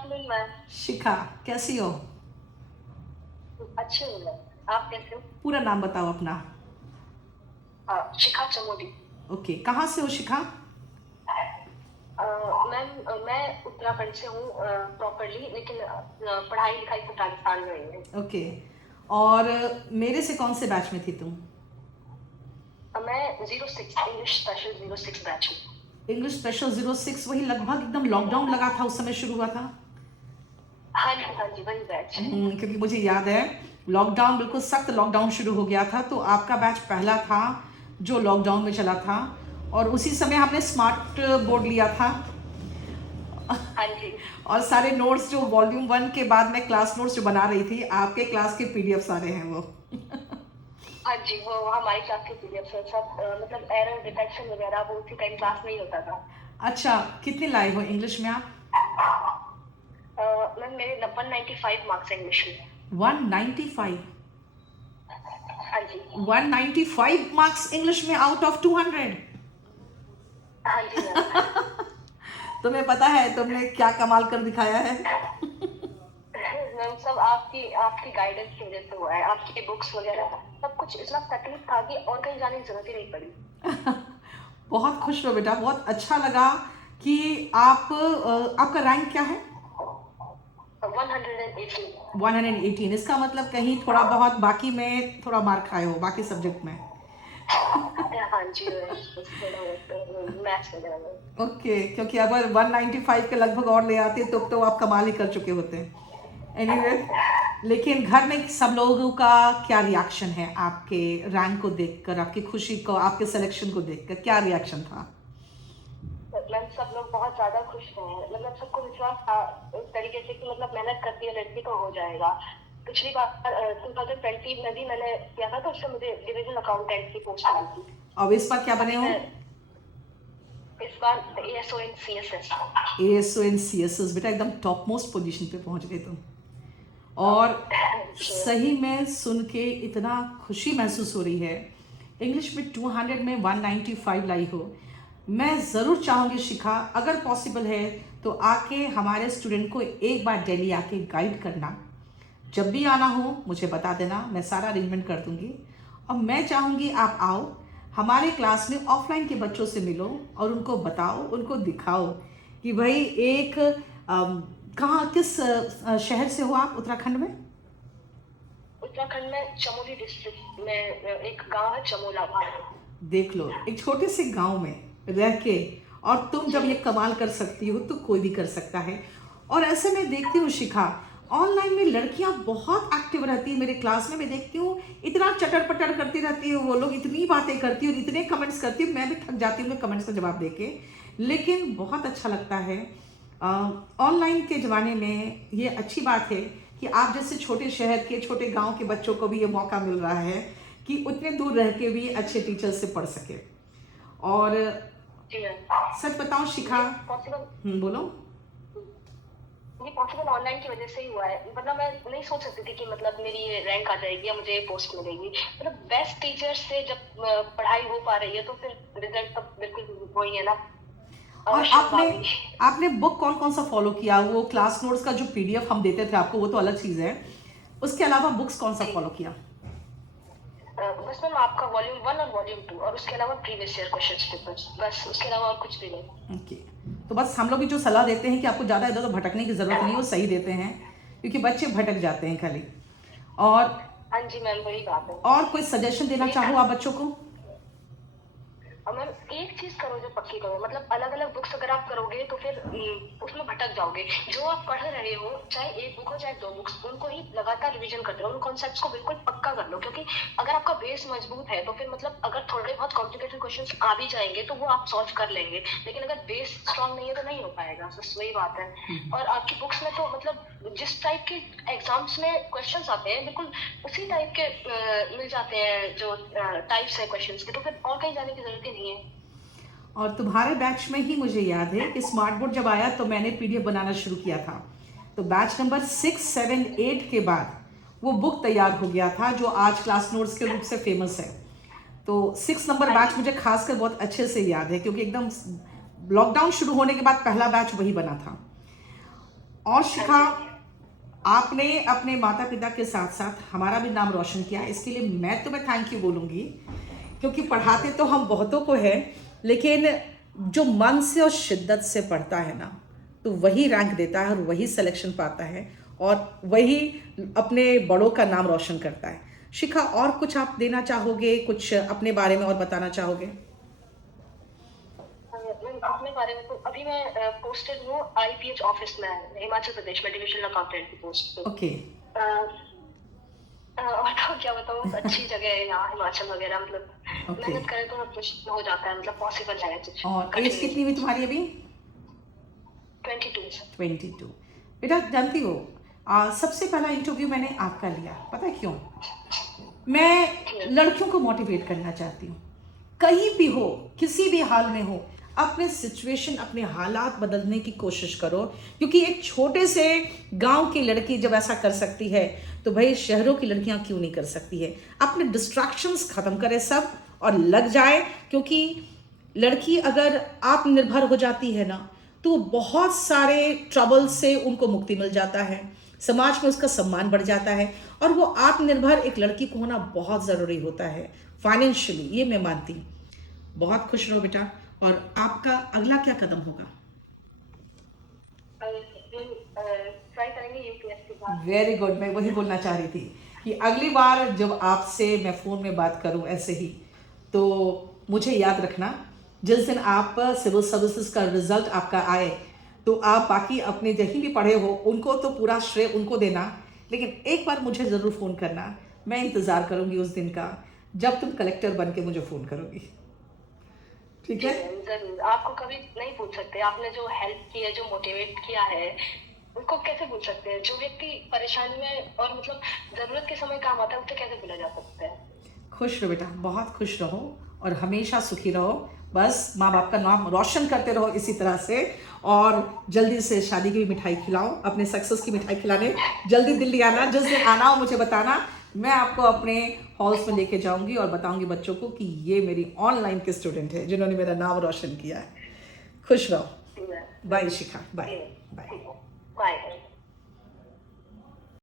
Afternoon ma'am. शिखा, कैसी हो? अच्छी हूँ मैं। आप कैसे हो? पूरा नाम बताओ अपना। शिखा चमोली। ओके, कहाँ से हो शिखा? मैम, मैं उत्तराखंड से हूँ प्रॉपरली, लेकिन पढ़ाई लिखाई सब राजस्थान में हुई है। ओके। और मेरे से कौन से बैच में थी तुम? मैं 06 इंग्लिश स्पेशल 06 बैच हूँ। इंग्लिश स्पेशल 06, वही लगभग एकदम लॉकडाउन लगा था उस समय शुरू हुआ था। हाँ जी हाँ जी, वही बैच। क्योंकि मुझे याद है लॉकडाउन, बिल्कुल सख्त लॉकडाउन शुरू हो गया था, तो आपका बैच पहला था जो लॉकडाउन में चला था। और उसी समय हमने स्मार्ट बोर्ड लिया था। हाँ जी और सारे नोट्स जो वॉल्यूम 1 के बाद में क्लास नोट्स जो बना रही थी, आपके क्लास के पीडीएफ सारे हैं वो। हाँ जी, वो हमारी क्लास के पीरियड से सब मतलब एरर डिटेक्शन वगैरह वो उसी टाइम क्लास में ही होता था। अच्छा, कितने लाए हो इंग्लिश में आप? मैम, मेरे 195 मार्क्स इंग्लिश में। 195? हाँ जी 195 मार्क्स इंग्लिश में आउट ऑफ 200? हाँ जी मैम। तुम्हें पता है तुमने क्या कमाल कर दिखाया है? मैम, सब आपकी आपकी गाइडेंस की वजह से हुआ है। आपकी बुक्स वगैरह सब कुछ इतना तकलीफ था कि और कहीं जाने की जरूरत ही नहीं पड़ी। बहुत खुश हो बेटा, बहुत अच्छा लगा कि आपका रैंक क्या है? 118। 118। इसका मतलब कहीं थोड़ा बहुत बाकी में थोड़ा मार खाए हो बाकी सब्जेक्ट में। हाँ जी मैम, बस थोड़ा बहुत मैथ्स वगैरह में। ओके, क्योंकि अगर 195 के लगभग और ले आते तो आप कमाल ही कर चुके होते। एनीवे, लेकिन घर में सब लोगों का क्या रिएक्शन है आपके रैंक को देखकर, आपकी खुशी को, आपके सिलेक्शन को देखकर क्या रिएक्शन था? मैम, सब लोग बहुत ज्यादा खुश हैं। मतलब सबको विश्वास था इस तरीके से कि मतलब मेहनत करती है लड़की तो हो जाएगा। पिछली बार 2020 में भी मैंने किया था, तो उससे मुझे डिविजन अकाउंटेंट की पोस्ट आई थी। और इस बार क्या बने अभी हो? मैं इस बार ASO इन CSS। एएसओ इन सीएसएस, बेटा एकदम टॉप मोस्ट पोजीशन पे पहुंच गए तुम। और सही में सुन के इतना खुशी महसूस हो रही है। इंग्लिश में 200 में 195 लाई हो। मैं ज़रूर चाहूँगी शिखा, अगर पॉसिबल है तो आके हमारे स्टूडेंट को एक बार दिल्ली आके गाइड करना। जब भी आना हो मुझे बता देना, मैं सारा अरेंजमेंट कर दूंगी। और मैं चाहूँगी आप आओ, हमारे क्लास में ऑफलाइन के बच्चों से मिलो और उनको बताओ, उनको दिखाओ कि भाई एक कहाँ, किस शहर से हो आप उत्तराखंड में? उत्तराखंड में चमोली डिस्ट्रिक्ट में एक गांव है चमोला, वहाँ। देख लो, एक छोटे से गांव में रह के और तुम जब जी ये कमाल कर सकती हो तो कोई भी कर सकता है। और ऐसे में देखती हूँ शिखा, ऑनलाइन में लड़कियां बहुत एक्टिव रहती है। मेरे क्लास में मैं देखती हूँ इतना चटर पटर करती रहती है वो लोग, इतनी बातें करती हूँ, इतने कमेंट्स करती हूँ, मैं भी थक जाती हूँ कमेंट्स का जवाब देके। लेकिन बहुत अच्छा लगता है ऑनलाइन के ज़माने में। ये अच्छी बात है कि आप जैसे छोटे शहर के, छोटे गांव के बच्चों को भी ये मौका मिल रहा है कि उतने दूर रह के भी अच्छे टीचर से पढ़ सके। और जी मैम। सच बताऊं शिखा। ये पॉसिबल बोलो। ये पॉसिबल ऑनलाइन की वजह से ही हुआ है। मतलब मैं नहीं सोच सकती थी कि मतलब मेरी ये रैंक आ जाएगी या मुझे ये पोस्ट मिलेगी। मतलब बेस्ट टीचर से जब पढ़ाई हो पा रही है तो फिर रिजल्ट तो बिल्कुल वही है ना, और आपने अवश्यंभावी। आपने बुक कौन कौन सा फॉलो किया? वो क्लास नोट्स का जो पीडीएफ हम देते थे आपको वो तो अलग चीज़ है, उसके अलावा बुक्स कौन सा जी, फॉलो किया? बस मैम आपका वॉल्यूम 1 और वॉल्यूम 2 और उसके अलावा प्रीवियस ईयर क्वेश्चंस पेपर्स, बस उसके अलावा और कुछ भी नहीं। ओके। तो बस हम लोग भी जो सलाह देते हैं कि आपको ज़्यादा इधर उधर भटकने की ज़रूरत नहीं है, वो सही देते हैं, क्योंकि बच्चे भटक जाते हैं खाली। और हाँ जी मैम, वही बात है। और कोई सजेशन देना चाहो आप बच्चों को? और मैम, एक चीज करो जो पक्की करो। मतलब अलग अलग बुक्स अगर आप करोगे तो फिर उसमें भटक जाओगे। जो आप पढ़ रहे हो, चाहे एक बुक हो चाहे दो बुक्स, उनको ही लगातार रिवीजन करते रहो, उन कॉन्सेप्ट्स को बिल्कुल पक्का कर लो। क्योंकि अगर आपका बेस मजबूत है तो फिर मतलब अगर थोड़े बहुत कॉम्प्लिकेटेड क्वेश्चंस आ भी जाएंगे तो वो आप सॉल्व कर लेंगे। लेकिन अगर बेस स्ट्रांग नहीं है तो नहीं हो पाएगा। बस वही बात है। और आपकी बुक्स में तो मतलब जिस टाइप के एग्जाम्स में क्वेश्चंस आते हैं बिल्कुल उसी टाइप के मिल जाते हैं जो टाइप्स है क्वेश्चंस के, तो फिर और कहीं जाने की जरूरत ही नहीं है। और तुम्हारे बैच में ही मुझे याद है कि स्मार्ट बोर्ड जब आया तो मैंने पीडीएफ बनाना शुरू किया था। तो बैच नंबर 6, 7, 8 के बाद वो बुक तैयार हो गया था जो आज क्लास नोट्स के रूप से फेमस है। तो 6 नंबर हाँ बैच जी मुझे खासकर बहुत अच्छे से याद है, क्योंकि एकदम लॉकडाउन शुरू होने के बाद पहला बैच वही बना था। और शिखा, आपने अपने माता पिता के साथ साथ हमारा भी नाम रोशन किया, इसके लिए मैं तुम्हें थैंक यू बोलूँगी, क्योंकि पढ़ाते तो हम बहुतों को है, लेकिन जो मन से और शिद्दत से पढ़ता है ना, तो वही रैंक देता है और वही सिलेक्शन पाता है और वही अपने बड़ों का नाम रोशन करता है। शिखा, और कुछ आप देना चाहोगे, कुछ अपने बारे में और बताना चाहोगे? मैम, अपने बारे में तो अभी मैं पोस्टेड हूँ IPH ऑफिस में, हिमाचल प्रदेश में, डिविजनल अकाउंटेंट की पोस्ट पे। ओके। और तो क्या बताऊँ, बहुत अच्छी जगह है यहाँ हिमाचल वगैरह, मतलब ओके। मेहनत करें तो सब कुछ हो जाता है, मतलब पॉसिबल है कुछ। और एज कितनी हुई तुम्हारी अभी? 22। 22। बेटा जानती हो, सबसे पहला इंटरव्यू मैंने आपका लिया, पता है क्यों? मैं लड़कियों को मोटिवेट करना चाहती हूँ, कहीं भी हो, किसी भी हाल में हो, अपने सिचुएशन, अपने हालात बदलने की कोशिश करो, क्योंकि एक छोटे से गांव की लड़की जब ऐसा कर सकती है तो भाई शहरों की लड़कियां क्यों नहीं कर सकती है? अपने डिस्ट्रैक्शंस खत्म करें सब और लग जाए, क्योंकि लड़की अगर आत्मनिर्भर हो जाती है ना, तो बहुत सारे ट्रबल से उनको मुक्ति मिल जाता है, समाज में उसका सम्मान बढ़ जाता है, और वो आत्मनिर्भर एक लड़की को होना बहुत ज़रूरी होता है फाइनेंशियली, ये मैं मानती हूँ। बहुत खुश रहो बेटा, और आपका अगला क्या कदम होगा? ट्राई करेंगे UPSC का। वेरी गुड, मैं वही बोलना चाह रही थी कि अगली बार जब आपसे मैं फ़ोन में बात करूं ऐसे ही, तो मुझे याद रखना, जिस दिन आप सिविल सर्विसेज का रिजल्ट आपका आए, तो आप बाकी अपने जहीं भी पढ़े हो उनको तो पूरा श्रेय उनको देना, लेकिन एक बार मुझे ज़रूर फ़ोन करना, मैं इंतज़ार करूंगी उस दिन का जब तुम कलेक्टर बन के मुझे फ़ोन करोगी, ठीक है? जरूर, आपको कभी नहीं पूछ सकते, आपने जो हेल्प की है, जो मोटिवेट किया है, उनको कैसे भूल सकते हैं? जो व्यक्ति परेशानी में और मतलब जरूरत के समय काम आता है, उसे कैसे भूला जा सकता है? खुश रहो बेटा, बहुत खुश रहो और हमेशा सुखी रहो, बस माँ बाप का नाम रोशन करते रहो इसी तरह से, और जल्दी से शादी की भी मिठाई खिलाओ, अपने सक्सेस की मिठाई खिलाने जल्दी दिल्ली आना, जिस दिन आना हो मुझे बताना, मैं आपको अपने हॉल्स में लेके जाऊंगी और बताऊंगी बच्चों को कि ये मेरी ऑनलाइन के स्टूडेंट है जिन्होंने मेरा नाम रोशन किया है। खुश रहो। बाय शिखा, बाय बाय। बाय।